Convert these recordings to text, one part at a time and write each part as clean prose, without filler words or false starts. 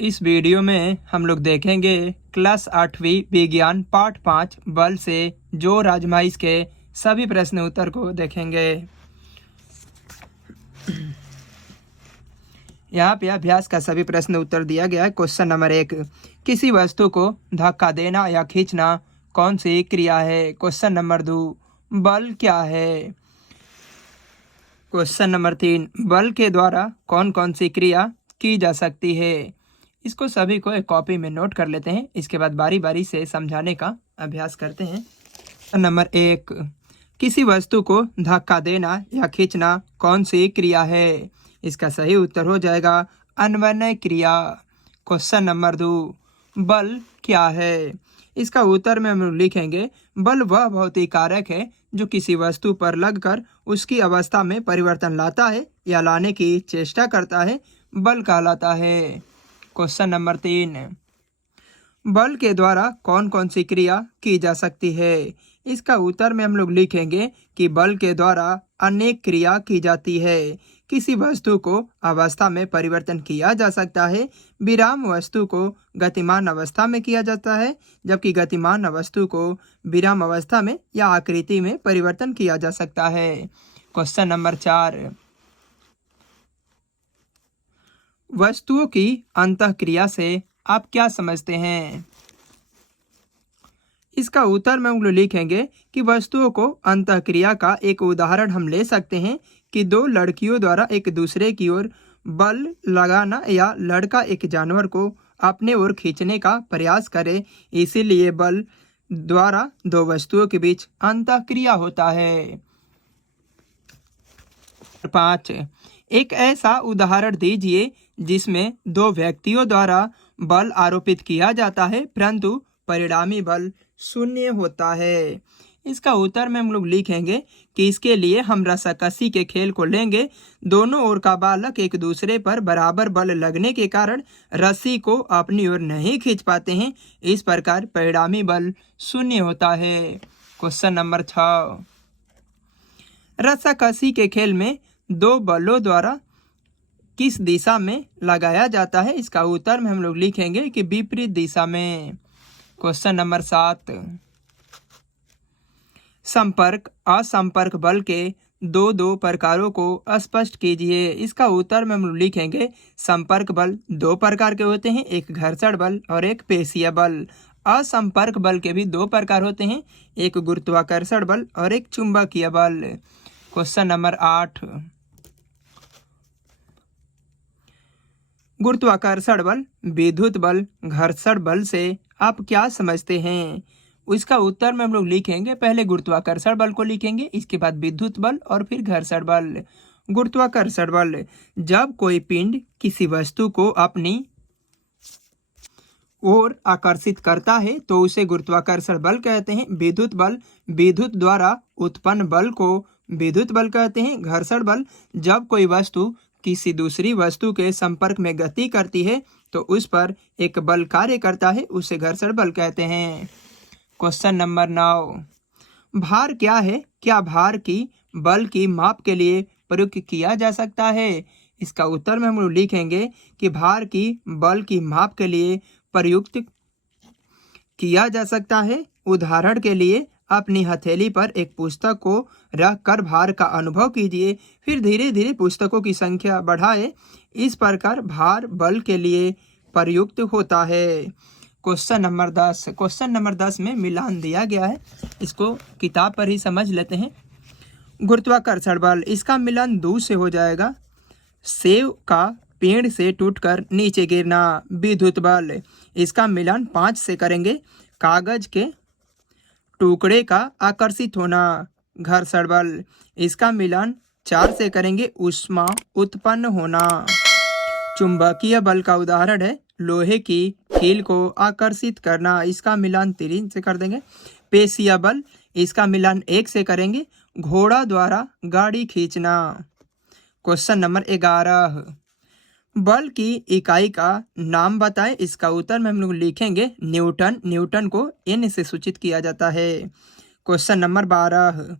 इस वीडियो में हम लोग देखेंगे क्लास 8वीं विज्ञान पाठ 5 बल से जोर आजमाइश के सभी प्रश्न उत्तर को देखेंगे। यहाँ पे अभ्यास का सभी प्रश्न उत्तर दिया गया है। क्वेश्चन नंबर 1, किसी वस्तु को धक्का देना या खींचना कौन सी क्रिया है? क्वेश्चन नंबर 2, बल क्या है? क्वेश्चन नंबर 3, बल के द्वारा कौन कौन सी क्रिया की जा सकती है? इसको सभी को एक कॉपी में नोट कर लेते हैं। इसके बाद बारी बारी से समझाने का अभ्यास करते हैं। नंबर 1, किसी वस्तु को धक्का देना या खींचना कौन सी क्रिया है? इसका सही उत्तर हो जाएगा अन्वय क्रिया। क्वेश्चन नंबर 2, बल क्या है? इसका उत्तर में हम लिखेंगे बल वह भौतिक कारक है जो किसी वस्तु पर लगकर उसकी अवस्था में परिवर्तन लाता है या लाने की चेष्टा करता है, बल कहलाता है। क्वेश्चन नंबर 3, बल के द्वारा कौन कौन सी क्रिया की जा सकती है? इसका उत्तर में हम लोग लिखेंगे कि बल के द्वारा अनेक क्रिया की जाती है। किसी वस्तु को अवस्था में परिवर्तन किया जा सकता है। विराम वस्तु को गतिमान अवस्था में किया जाता है, जबकि गतिमान वस्तु को विराम अवस्था में या आकृति में परिवर्तन किया जा सकता है। क्वेश्चन नंबर 4, वस्तुओं की अंतःक्रिया से आप क्या समझते हैं? इसका उत्तर में हम लोग लिखेंगे कि वस्तुओं को अंतःक्रिया का एक उदाहरण हम ले सकते हैं कि दो लड़कियों द्वारा एक दूसरे की ओर बल लगाना या लड़का एक जानवर को अपने ओर खींचने का प्रयास करे, इसीलिए बल द्वारा दो वस्तुओं के बीच अंतःक्रिया होता है। 5, एक ऐसा उदाहरण दीजिए जिसमें दो व्यक्तियों द्वारा बल आरोपित किया जाता है परंतु परिणामी बल शून्य होता है। इसका उत्तर में हम लोग लिखेंगे कि इसके लिए हम रस्साकसी के खेल को लेंगे। दोनों ओर का बालक एक दूसरे पर बराबर बल लगने के कारण रस्सी को अपनी ओर नहीं खींच पाते हैं, इस प्रकार परिणामी बल शून्य होता है। क्वेश्चन नंबर 6, रस्साकसी के खेल में दो बलों द्वारा किस दिशा में लगाया जाता है? इसका उत्तर में हम लोग लिखेंगे कि विपरीत दिशा में। क्वेश्चन नंबर 7, संपर्क असंपर्क बल के दो प्रकारों को स्पष्ट कीजिए। इसका उत्तर में हम लोग लिखेंगे संपर्क बल दो प्रकार के होते हैं, एक घर्षण बल और एक पेशीय बल। असंपर्क बल के भी दो प्रकार होते हैं, एक गुरुत्वाकर्षण बल और एक चुंबकीय बल। क्वेश्चन नंबर 8, गुरुत्वाकर्षण बल, विद्युत बल, घर्षण बल से आप क्या समझते हैं? इसका उत्तर में हम लोग लिखेंगे, पहले गुरुत्वाकर्षण बल को लिखेंगे, इसके बाद विद्युत बल और फिर घर्षण बल। गुरुत्वाकर्षण बल, जब कोई पिंड किसी वस्तु को अपनी ओर आकर्षित करता है तो उसे गुरुत्वाकर्षण बल कहते हैं। विद्युत बल, विद्युत द्वारा उत्पन्न बल को विद्युत बल कहते हैं। घर्षण बल, जब कोई वस्तु किसी दूसरी वस्तु के संपर्क में गति करती है तो उस पर एक बल कार्य करता है, उसे घर्षण बल कहते हैं। क्वेश्चन नंबर 9, भार क्या है? क्या भार की बल की माप के लिए प्रयुक्त किया जा सकता है? इसका उत्तर में हम लोग लिखेंगे कि भार की बल की माप के लिए प्रयुक्त किया जा सकता है। उदाहरण के लिए अपनी हथेली पर एक पुस्तक को रख कर भार का अनुभव कीजिए, फिर धीरे धीरे पुस्तकों की संख्या बढ़ाएं। इस प्रकार भार बल के लिए प्रयुक्त होता है। क्वेश्चन नंबर 10, क्वेश्चन नंबर 10 में मिलान दिया गया है, इसको किताब पर ही समझ लेते हैं। गुरुत्वाकर्षण बल, इसका मिलान 2 से हो जाएगा। सेब का पेड़ से टूटकर नीचे गिरना। विद्युत बल, इसका मिलान 5 से करेंगे। कागज के टुकड़े का आकर्षित होना। घर्षण बल, इसका मिलान 4 से करेंगे। ऊष्मा उत्पन्न होना। चुंबकीय बल का उदाहरण है लोहे की कील को आकर्षित करना, इसका मिलान 3 से कर देंगे। पेशीय बल, इसका मिलान 1 से करेंगे। घोड़ा द्वारा गाड़ी खींचना। क्वेश्चन नंबर 11, बल की इकाई का नाम बताएं। इसका उत्तर में हम लोग लिखेंगे न्यूटन। न्यूटन को एन से सूचित किया जाता है। क्वेश्चन नंबर 12,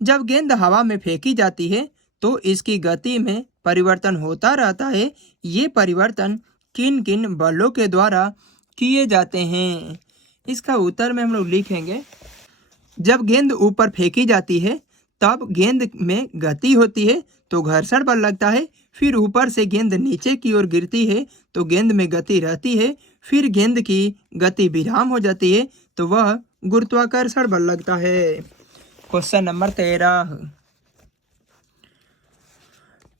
जब गेंद हवा में फेंकी जाती है तो इसकी गति में परिवर्तन होता रहता है, ये परिवर्तन किन किन बलों के द्वारा किए जाते हैं। इसका उत्तर में हम लोग लिखेंगे, जब गेंद ऊपर फेंकी जाती है तब गेंद में गति होती है तो घर्षण बल लगता है। फिर ऊपर से गेंद नीचे की ओर गिरती है तो गेंद में गति रहती है। फिर गेंद की गति विराम हो जाती है तो वह गुरुत्वाकर्षण बल लगता है। क्वेश्चन नंबर 13,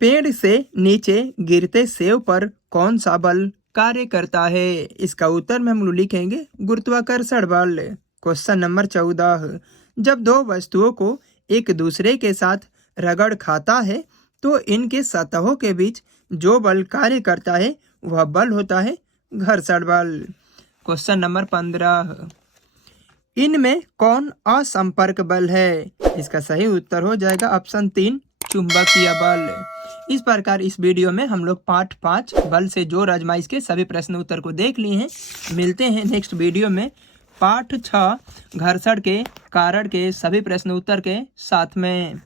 पेड़ से नीचे गिरते सेब पर कौन सा बल कार्य करता है। इसका उत्तर में हम लोग लिखेंगे गुरुत्वाकर्षण बल। क्वेश्चन नंबर 14, जब दो वस्तुओं को एक दूसरे के साथ रगड़ खाता है तो इनके सतहों के बीच जो बल कार्य करता है वह बल होता है घर्षण बल। क्वेश्चन नंबर 15, इनमें कौन असंपर्क बल है। इसका सही उत्तर हो जाएगा ऑप्शन 3, चुंबकीय बल। इस प्रकार इस वीडियो में हम लोग पाठ 5 बल से जोड़ आजमाइश के सभी प्रश्न उत्तर को देख लिए हैं। मिलते हैं नेक्स्ट वीडियो में पाठ 6 घर्षण के कारण के सभी प्रश्न उत्तर के साथ में।